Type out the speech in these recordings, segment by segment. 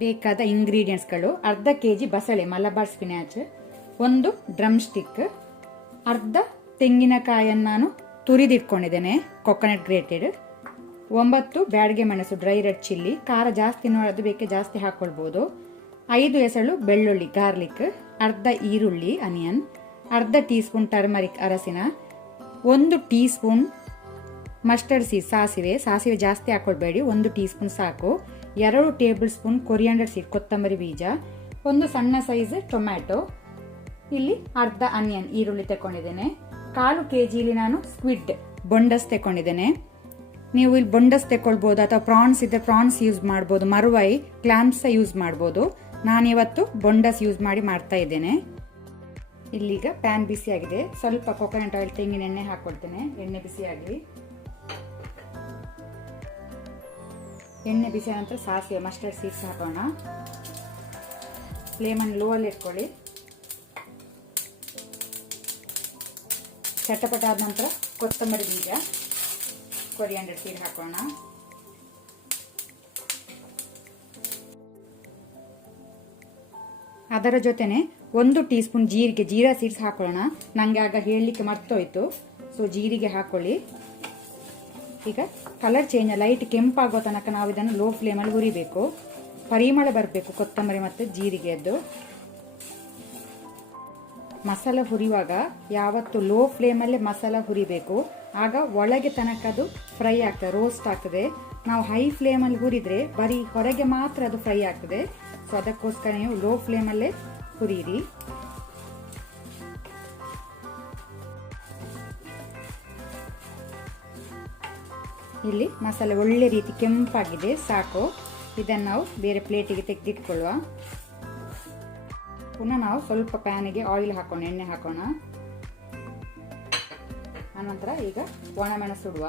ಬೇಕಾದ ಇಂಗ್ರೀಡಿಯೆಂಟ್ಸ್ಗಳು: ಅರ್ಧ ಕೆಜಿ ಬಸಳೆ ಮಲಬಾರ್ ಸ್ಪಿನಾಚ್, ಒಂದು ಡ್ರಮ್ ಸ್ಟಿಕ್, ಅರ್ಧ ತೆಂಗಿನಕಾಯನ್ನು ನಾನು ತುರಿದಿಟ್ಕೊಂಡಿದ್ದೇನೆ ಕೊಕೊನಟ್ ಗ್ರೇಟೆಡ್, 9 ಬ್ಯಾಡಗೆ ಮೆಣಸು ಡ್ರೈ ರೆಡ್ ಚಿಲ್ಲಿ, ಖಾರ ಜಾಸ್ತಿ ನೋಡೋದು ಬೇಕೆ ಜಾಸ್ತಿ ಹಾಕೊಳ್ಬೋದು, 5 ಎಸಳು ಬೆಳ್ಳುಳ್ಳಿ ಗಾರ್ಲಿಕ್, ಅರ್ಧ ಈರುಳ್ಳಿ ಅನಿಯನ್, ಅರ್ಧ ಟೀ ಸ್ಪೂನ್ ಟರ್ಮರಿಕ್ ಅರಸಿನ, 1 ಟೀ ಸ್ಪೂನ್ ಮಸ್ಟರ್ಡ್ ಸೀಡ್ ಸಾಸಿವೆ ಜಾಸ್ತಿ ಹಾಕೊಳ್ಬೇಡಿ, 1 ಟೀ ಸ್ಪೂನ್ ಸಾಕು, 2 ಟೇಬಲ್ ಸ್ಪೂನ್ ಕೊರಿಯಾಂಡರ್ ಸೀಡ್ ಕೊತ್ತಂಬರಿ ಬೀಜ, 1 ಸಣ್ಣ ಸೈಜ್ ಟೊಮ್ಯಾಟೊ, ಇಲ್ಲಿ ಅರ್ಧ ಆನಿಯನ್ ಈರುಳ್ಳಿ ತಗೊಂಡಿದ್ದೇನೆ, 1/4 kg ನಾನು ಸ್ಕ್ವಿಡ್ ಬೊಂಡಸ್ ತಗೊಂಡಿದ್ದೇನೆ. ನೀವು ಇಲ್ಲಿ ಬೊಂಡಸ್ ತಗೊಳ್ಬೋದು ಅಥವಾ ಪ್ರಾನ್ಸ್ ಇದ್ರೆ ಪ್ರಾನ್ಸ್ ಯೂಸ್ ಮಾಡ್ಬೋದು, ಮರುವೈ ಕ್ಲಾಮ್ಸ್ ಯೂಸ್ ಮಾಡ್ಬೋದು. ನಾನಿವತ್ತು ಬೊಂಡಸ್ ಯೂಸ್ ಮಾಡಿ ಮಾಡ್ತಾ ಇದ್ದೇನೆ. ಇಲ್ಲಿಗ ಪ್ಯಾನ್ ಬಿಸಿ ಆಗಿದೆ, ಸ್ವಲ್ಪ ಕೊಕೊನಟ್ ಆಯಿಲ್ ತೆಂಗಿನ ಎಣ್ಣೆ ಹಾಕೊಳ್ತೇನೆ. ಎಣ್ಣೆ ಬಿಸಿ ಆಗಲಿ. ಎಣ್ಣೆ ಬಿಸಿ ಆದ ನಂತರ ಸಾಸಿವೆ ಮಸ್ಟರ್ಡ್ ಸೀಡ್ಸ್ ಹಾಕೋಣ. ಫ್ಲೇಮನ್ನು ಲೋ ಅಲ್ಲಿ ಇಟ್ಕೊಳ್ಳಿ. ಚಟಪಟ ಆದ ನಂತರ ಕೊತ್ತಂಬರಿ ಬೀಜ ಕೊರಿಯಾಂಡರ್ ಸೀಡ್ ಹಾಕೋಣ. ಅದರ ಜೊತೆನೆ 1 ಟೀ ಸ್ಪೂನ್ ಜೀರಾ ಸೀಡ್ಸ್ ಹಾಕೊಳ್ಳೋಣ. ನಂಗೆ ಆಗ ಹೇಳಲಿಕ್ಕೆ ಮರ್ತೋಯ್ತು, ಸೊ ಜೀರಿಗೆ ಹಾಕೊಳ್ಳಿ. ಈಗ ಕಲರ್ ಚೇಂಜ್ ಲೈಟ್ ಕೆಂಪಾಗೋ ತನಕ ನಾವು ಇದನ್ನು ಲೋ ಫ್ಲೇಮಲ್ಲಿ ಹುರಿಬೇಕು. ಪರಿಮಳ ಬರಬೇಕು ಕೊತ್ತಂಬರಿ ಮತ್ತು ಜೀರಿಗೆದ್ದು. ಮಸಾಲ ಹುರಿಯುವಾಗ ಯಾವತ್ತು ಲೋ ಫ್ಲೇಮಲ್ಲೇ ಮಸಾಲ ಹುರಿಬೇಕು, ಆಗ ಒಳಗೆ ತನಕ ಅದು ಫ್ರೈ ಆಗ್ತದೆ, ರೋಸ್ಟ್ ಆಗ್ತದೆ. ನಾವು ಹೈ ಫ್ಲೇಮಲ್ಲಿ ಹುರಿದ್ರೆ ಬರೀ ಹೊರಗೆ ಮಾತ್ರ ಅದು ಫ್ರೈ ಆಗ್ತದೆ. ಸೊ ಅದಕ್ಕೋಸ್ಕರ ನೀವು ಲೋ ಫ್ಲೇಮಲ್ಲೇ ಹುರಿಯಿರಿ. ಇಲ್ಲಿ ಮಸಾಲೆ ಒಳ್ಳೆ ರೀತಿ ಕೆಂಪಾಗಿದೆ, ಸಾಕು. ಇದನ್ನು ನಾವು ಬೇರೆ ಪ್ಲೇಟಿಗೆ ತೆಗೆದಿಟ್ಕೊಳ್ಳುವ. ಪುನಃ ನಾವು ಸ್ವಲ್ಪ ಪ್ಯಾನಿಗೆ ಆಯಿಲ್ ಹಾಕೋಣ, ಎಣ್ಣೆ ಹಾಕೋಣ. ಆನಂತರ ಈಗ ಒಣಮೆಣಸು ಇಡುವ,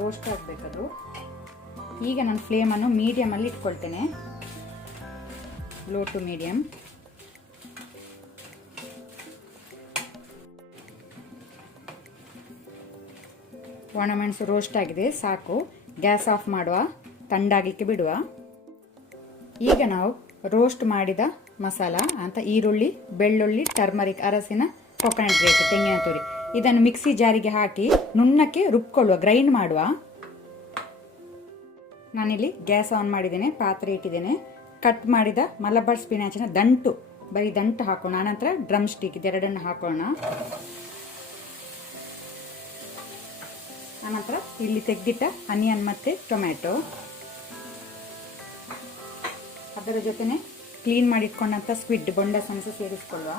ರೋಸ್ಟ್ ಆಗಬೇಕದು. ಈಗ ನಾನು ಫ್ಲೇಮನ್ನು ಮೀಡಿಯಮಲ್ಲಿ ಇಟ್ಕೊಳ್ತೇನೆ, ಲೋ ಟು ಮೀಡಿಯಂ. ಒಣಮೆಣಸು ರೋಸ್ಟ್ ಆಗಿದೆ, ಸಾಕು. ಗ್ಯಾಸ್ ಆಫ್ ಮಾಡುವ, ತಣ್ಣಗಾಗಲಿಕ್ಕೆ ಬಿಡುವ. ಈಗ ನಾವು ರೋಸ್ಟ್ ಮಾಡಿದ ಮಸಾಲ ಅಂತ ಈರುಳ್ಳಿ, ಬೆಳ್ಳುಳ್ಳಿ, ಟರ್ಮರಿಕ್ ಅರಸಿನ, ಕೊಕೊನಟ್ ಗ್ರೇಟ್ ತೆಂಗಿನ ತುರಿ ಇದನ್ನು ಮಿಕ್ಸಿ ಜಾರಿಗೆ ಹಾಕಿ ನುಣ್ಣಕ್ಕೆ ರುಬ್ಕೊಳ್ಳುವ, ಗ್ರೈಂಡ್ ಮಾಡುವ. ನಾನಿಲ್ಲಿ ಗ್ಯಾಸ್ ಆನ್ ಮಾಡಿದ್ದೇನೆ, ಪಾತ್ರೆ ಇಟ್ಟಿದ್ದೇನೆ. ಕಟ್ ಮಾಡಿದ ಮಲಬಾರ್ ಸ್ಪಿನಾಚಿನ ದಂಟು, ಬರೀ ದಂಟು ಹಾಕೋಣ. ಆನಂತರ ಡ್ರಮ್ ಸ್ಟಿಕ್ ಇದೆರಡನ್ನು ಹಾಕೋಣ. ಆನಂತರ ಇಲ್ಲಿ ತೆಗೆದಿಟ್ಟ ಆನಿಯನ್ ಮತ್ತು ಟೊಮ್ಯಾಟೊ, ಅದರ ಜೊತೆನೆ ಕ್ಲೀನ್ ಮಾಡಿ ಇಟ್ಕೊಂಡಂತ ಸ್ಕ್ವಿಡ್ ಬೊಂಡಸ್ ಅನ್ನು ಸೇರಿಸಿಕೊಳ್ಳುವ.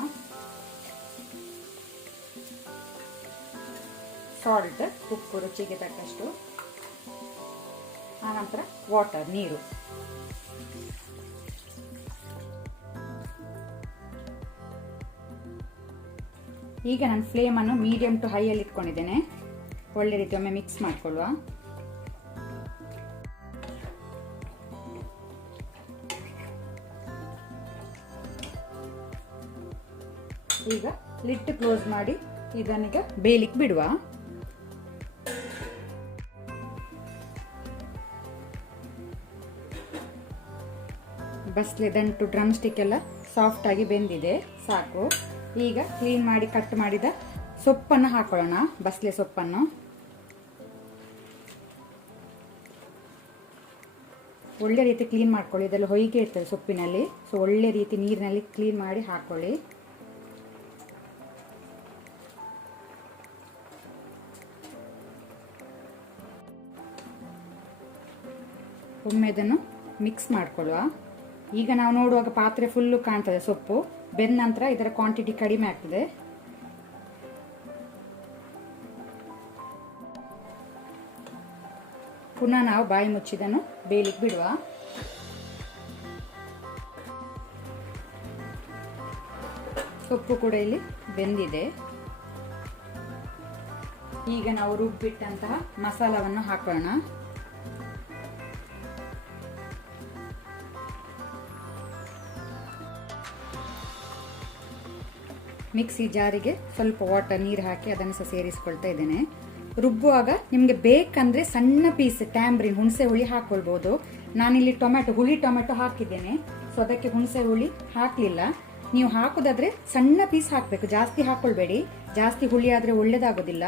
ಸಾಲ್ಟ್, ಉಪ್ಪು ರುಚಿಗೆ ತಕ್ಕಷ್ಟು. ಆನಂತರ ವಾಟರ್, ನೀರು. ಈಗ ನಾನು ಫ್ಲೇಮನ್ನು ಮೀಡಿಯಂ ಟು ಹೈ ಅಲ್ಲಿ ಇಟ್ಕೊಂಡಿದ್ದೇನೆ. ಒಳ್ಳೆ ರೀತಿ ಒಮ್ಮೆ ಮಿಕ್ಸ್ ಮಾಡಿಕೊಳ್ಳುವ. ಈಗ ಲಿಡ್ ಕ್ಲೋಸ್ ಮಾಡಿ ಇದನ್ನೀಗ ಬೇಯಲಿಕ್ಕೆ ಬಿಡುವ. ಬಸ್ಲೆ ದಂಟು ಡ್ರಮ್ ಸ್ಟಿಕ್ ಎಲ್ಲ ಸಾಫ್ಟ್ ಆಗಿ ಬೆಂದಿದೆ, ಸಾಕು. ಈಗ ಕ್ಲೀನ್ ಮಾಡಿ ಕಟ್ ಮಾಡಿದ ಸೊಪ್ಪನ್ನು ಹಾಕೊಳ್ಳೋಣ, ಬಸ್ಲೆ ಸೊಪ್ಪನ್ನು. ಒಳ್ಳೆ ರೀತಿ ಕ್ಲೀನ್ ಮಾಡ್ಕೊಳ್ಳಿ, ಇದೆಲ್ಲ ಹೊಯ್ಗೆ ಇರ್ತದೆ ಸೊಪ್ಪಿನಲ್ಲಿ. ಸೊ ಒಳ್ಳೆ ರೀತಿ ನೀರಿನಲ್ಲಿ ಕ್ಲೀನ್ ಮಾಡಿ ಹಾಕೊಳ್ಳಿ. ಒಮ್ಮೆ ಇದನ್ನು ಮಿಕ್ಸ್ ಮಾಡ್ಕೊಳ್ಳುವ. ಈಗ ನಾವು ನೋಡುವಾಗ ಪಾತ್ರೆ ಫುಲ್ಲು ಕಾಣ್ತದೆ ಸೊಪ್ಪು. ಬೆಂದ ನಂತರ ಇದರ ಕ್ವಾಂಟಿಟಿ ಕಡಿಮೆ ಆಗ್ತದೆ. ಪುನಃ ನಾವು ಬಾಯಿ ಮುಚ್ಚಿದನ್ನು ಬೇಯಲಿಕ್ಕೆ ಬಿಡುವ. ಸೊಪ್ಪು ಕೂಡ ಇಲ್ಲಿ ಬೆಂದಿದೆ. ಈಗ ನಾವು ರುಬ್ಬಿಟ್ಟಂತಹ ಮಸಾಲವನ್ನು ಹಾಕೋಣ. ಮಿಕ್ಸಿ ಜಾರಿಗೆ ಸ್ವಲ್ಪ ವಾಟರ್ ನೀರು ಹಾಕಿ ಅದನ್ನು ಸಹ ಸೇರಿಸ್ಕೊಳ್ತಾ ಇದ್ದೇನೆ. ರುಬ್ಬುವಾಗ ನಿಮಗೆ ಬೇಕಂದ್ರೆ ಸಣ್ಣ ಪೀಸ್ ಟ್ಯಾಂಬ್ರಿನ್ ಹುಣಸೆ ಹುಳಿ ಹಾಕೊಳ್ಬಹುದು. ನಾನಿಲ್ಲಿ ಹುಳಿ ಟೊಮೆಟೊ ಹಾಕಿದ್ದೇನೆ, ಸೊ ಅದಕ್ಕೆ ಹುಣಸೆ ಹುಳಿ ಹಾಕಲಿಲ್ಲ. ನೀವು ಹಾಕೋದಾದ್ರೆ ಸಣ್ಣ ಪೀಸ್ ಹಾಕಬೇಕು, ಜಾಸ್ತಿ ಹಾಕೊಳ್ಬೇಡಿ, ಜಾಸ್ತಿ ಹುಳಿ ಆದರೆ ಒಳ್ಳೇದಾಗೋದಿಲ್ಲ.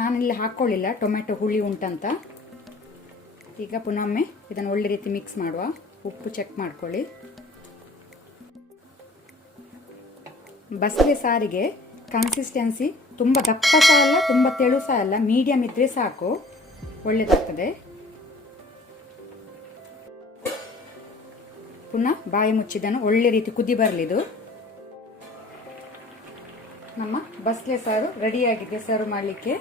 ನಾನಿಲ್ಲಿ ಹಾಕೊಳ್ಳಿಲ್ಲ, ಟೊಮೆಟೊ ಹುಳಿ ಉಂಟಂತ. ಈಗ ಪುನೊಮ್ಮೆ ಇದನ್ನು ಒಳ್ಳೆ ರೀತಿ ಮಿಕ್ಸ್ ಮಾಡುವ. ಉಪ್ಪು ಚೆಕ್ ಮಾಡ್ಕೊಳ್ಳಿ. ಬಸಳೆ ಸಾರಿಗೆ ಕನ್ಸಿಸ್ಟೆನ್ಸಿ ತುಂಬ ದಪ್ಪ ಸಹ ಅಲ್ಲ, ತುಂಬ ತೆಳು ಸಹ ಅಲ್ಲ, ಮೀಡಿಯಂ ಇದ್ರೆ ಸಾಕು, ಒಳ್ಳೆದಾಗ್ತದೆ. ಪುನಃ ಬಾಯಿ ಮುಚ್ಚಿದನ್ನು ಒಳ್ಳೆ ರೀತಿ ಕುದಿ ಬರಲಿದು. ನಮ್ಮ ಬಸಳೆ ಸಾರು ರೆಡಿಯಾಗಿದೆ ಸರ್ವ್ ಮಾಡಲಿಕ್ಕೆ.